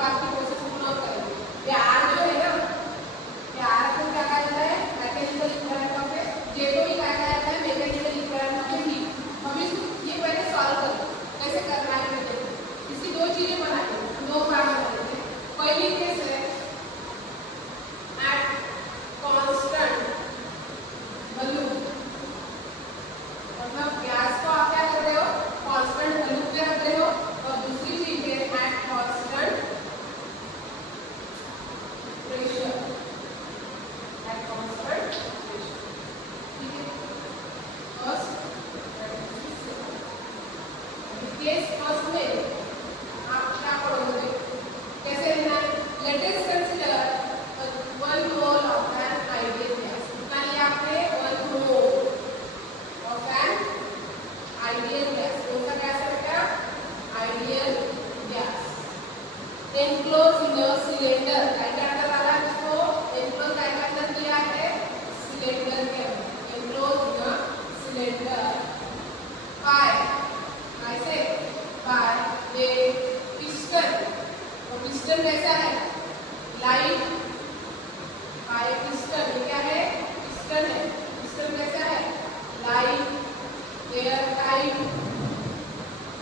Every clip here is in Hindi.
बाद की प्रोसेस को नोट करेंगे। ये आर जो है ना, ये आर को क्या कहा जाता है? मैकेनिकल इक्विवेलेंट ऑफ ए, जे को भी क्या कहा जाता है? Mechanical equivalent of A heat. हम इसको ये पहले सॉल्व करें, कैसे करना है देखो। इसकी दो चीजें बनाएंगे, दो भाग बनाएंगे। पहली केस है एट कांस्टेंट वॉल्यूम, मतलब गैस को आप क्या कर रहे हो? कांस्टेंट वॉल्यूम पे रख रहे हो। और दूसरी चीज है at constant pressure, at constant pressure. ठीक है, फर्स्ट केस फर्स्ट में आप क्या पढ़ोगे, कैसे लेना है? Late us consider 1 mole of an ideal gas. कितना लिया आपने? 1 mole of an ideal gas. कौन सा गैस है बेटा? Ideal gas. Enclose in a cylinder, क्या अंदर डाला है इसको? एनक्लोज क्या अंदर किया है? सिलेंडर के अंदर। Enclosed in a cylinder by, कैसे? By a piston. तो पिस्टन कैसा है? Light by piston. ये क्या है? पिस्टन है। पिस्टन कैसा है? Light, air tight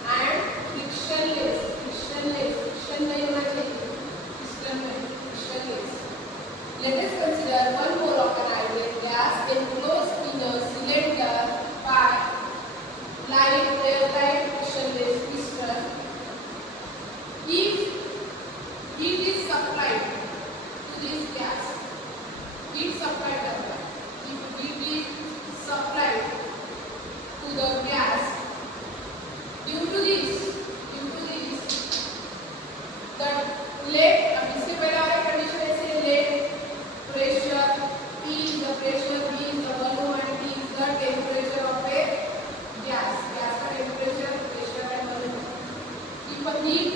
and frictionless. Frictionless, friction नहीं होना चाहिए पिस्टन में, frictionless. Let us consider 1 mole of an ideal gas enclosed in a cylinder by light, airtight, frictionless piston. If heat is supplied to this gas, heat supplied करता है। If heat is supplied to the gas, due to this, the let, अब इससे पहले वाला कंडीशन ऐसे let pressure, P is the pressure, V is the volume and T is the temperature of a gas. gas का temperature, pressure and volume. If a heat,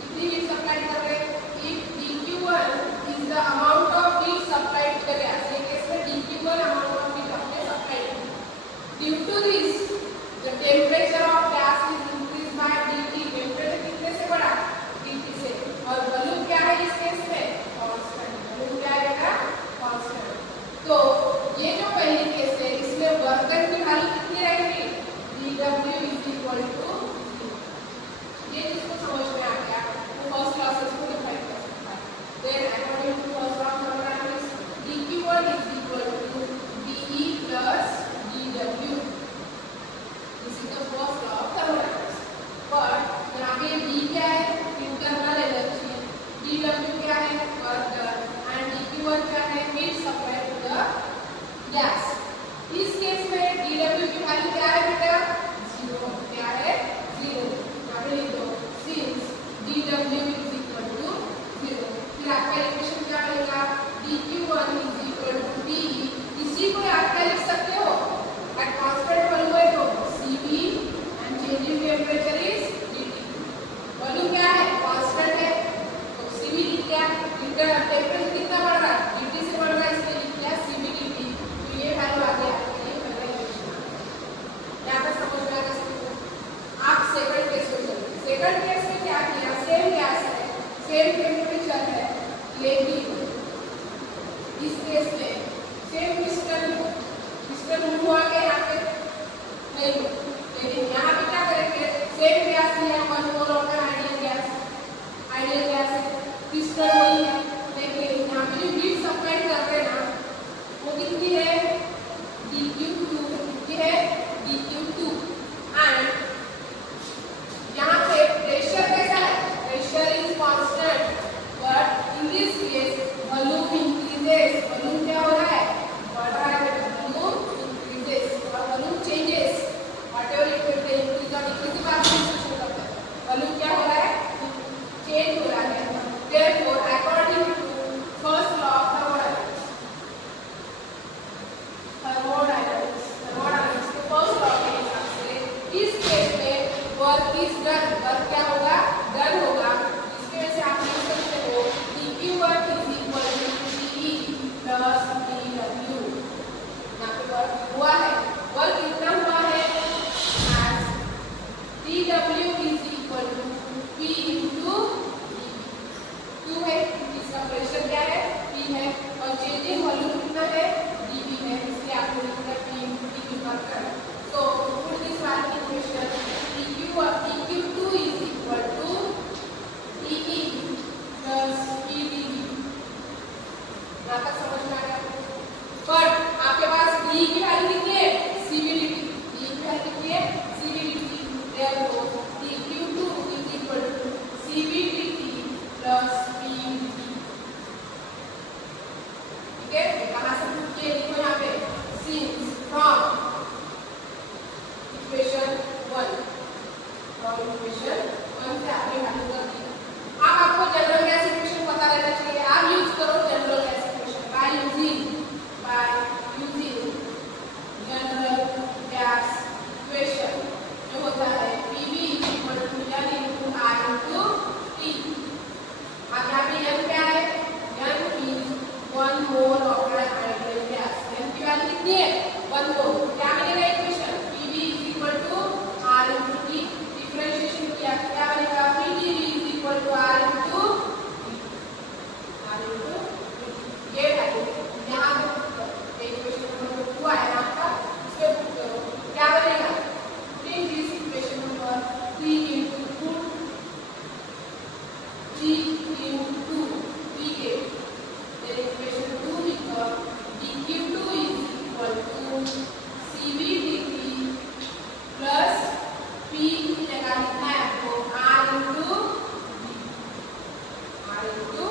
कितनी heat supplied कर रहे हैं? If dQ1 is the amount of heat supplied to the gas, ये केस में dQ1 amount of heat आपने supplied की। Due to this, the temperature of gas is increased by dT. temperature कितने से बढ़ा? dT से। और वॉल्यूम क्या है इस केस में? कांस्टेंट। वॉल्यूम क्या है बेटा? कांस्टेंट। तो ये जो पहली केस है, इसमें वर्क डन की वैल्यू कितनी रहेगी? dW is equal to 0। ये जिसको समझ में आ गया वो फर्स्ट क्लास इसको डिफाइन कर सकता है। Then according to first law of thermodynamics, dQ1 is equal to dE plus dW। This is the first law of thermodynamics. But यहाँ पे D क्या है? Internal energy. dW क्या है? Work done. एंड dQ1 क्या है? Heat supply to the gas. इस केस में dW की वैल्यू क्या है बेटा? 0। क्या है? 0। यहाँ पे लिख दो since dW is equal to 0। फिर आपका इक्वेशन क्या बनेगा? dQ1 is equal to D। इसी को आप क्या लिख सकते हो? एट कांस्टेंट वॉल्यूम है तो Cv and change in temperature is dT। Volume क्या है? कांस्टेंट है तो Cv लिख दिया। टेम्परेचर कितना बढ़ रहा है? dT से बढ़ रहा है, इसलिए लिख दिया Cv dt। तो ये वैल्यू आ गया। ये पहला इक्वेशन यहाँ पे समझ में आ गया सबको। आप सेकंड केस को चलिए। सेकंड केस में क्या किया? सेम गैस है, सेम टेम्परेचर है, लेकिन इस केस में सेम पिस्टन मूव हुआ के यहाँ पे नहीं हुआ। लेकिन यहाँ पे क्या करेंगे? सेम गैस लिया, 1 mole of an ideal gas. Ideal gas है, पिस्टन वही है, लेकिन यहाँ पे जो हीट सप्लाई कर रहे हैं ना वो कितनी है? dQ2। कितनी है? dQ2। एंड यहाँ पे प्रेशर कैसा है? Pressure is constant, but in this case volume increases. Volume क्या हो रहा है? बढ़ रहा है। वॉल्यूम इंक्रीजेस और volume changes, whatever it will take increase और डिक्रीज की बात डिस्कशन करते हैं। वॉल्यूम क्या हो रहा है? चेंज हो रहा है। Therefore according to first law of thermodynamics के फर्स्ट लॉ में are